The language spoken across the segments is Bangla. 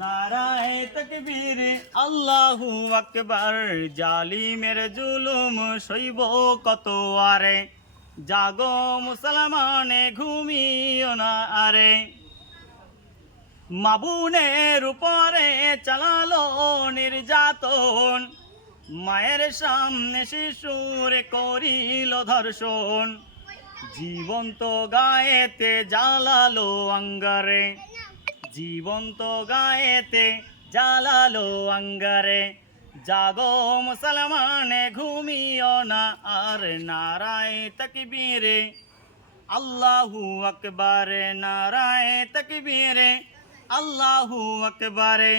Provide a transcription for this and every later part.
নারায়ে তাকবীর আল্লাহু আকবার। জালিমের জুলুম সইব কত আরে, জাগো মুসলমানে ঘুমিও না আরে। মাবুনের উপরে চালালো নির্যাতন, মায়ের সামনে শিশুর করিল ধর্ষণ। জীবন্ত গায়েতে জ্বালালো অঙ্গারে, জীবন্ত গায়েতে জ্বালালো অঙ্গারে। জাগো মুসলমানে ঘুমিও না আর, নারায়ে তাকবীরে আল্লাহু আকবারে, নারায়ে তাকবীরে আল্লাহু আকবারে।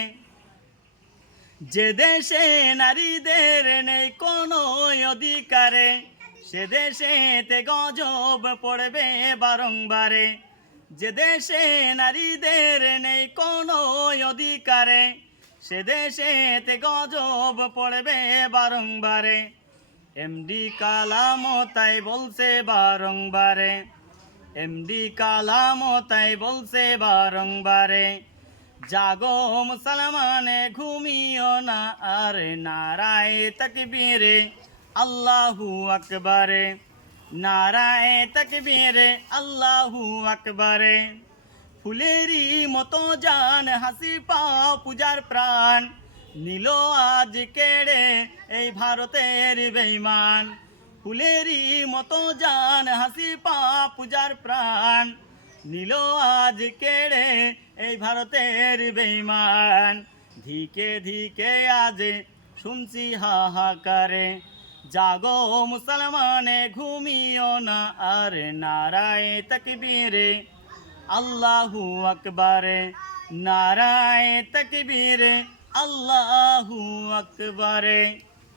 যে দেশে নারীদের নেই কোনো অধিকারে, সে দেশেতে গজব পড়বে বারংবারে। যে দেশে নারীদের নেই কোনো অধিকারে, সে দেশেতে গজব পড়বে বারংবারে। এমডি কালাম তাই বলছে বারংবারে, এমডি কালাম তাই বলছে বারংবারে। জাগো মুসলমানে ঘুমিও না আর, নারায়ে তাকবীরে আল্লাহু আকবারে, নারায়ে তাকবীরে আল্লাহু আকবারে। ফুলেরই মতো জান হাসি পাও পূজার প্রাণ, নিল আজ কেড়ে এই ভারতের বেঈমান। ফুলেরই মতো জান হাসি পাও পূজার প্রাণ, নিল আজ কেড়ে এই ভারতের বেঈমান। ধিকে ধিকে আজ শুনছি হাহাকারে, জাগো মুসলমানে ঘুমিও না আর, নারায়ে তাকবীরে আল্লাহু আকবারে, নারায়ে তাকবীরে আল্লাহু আকবারে।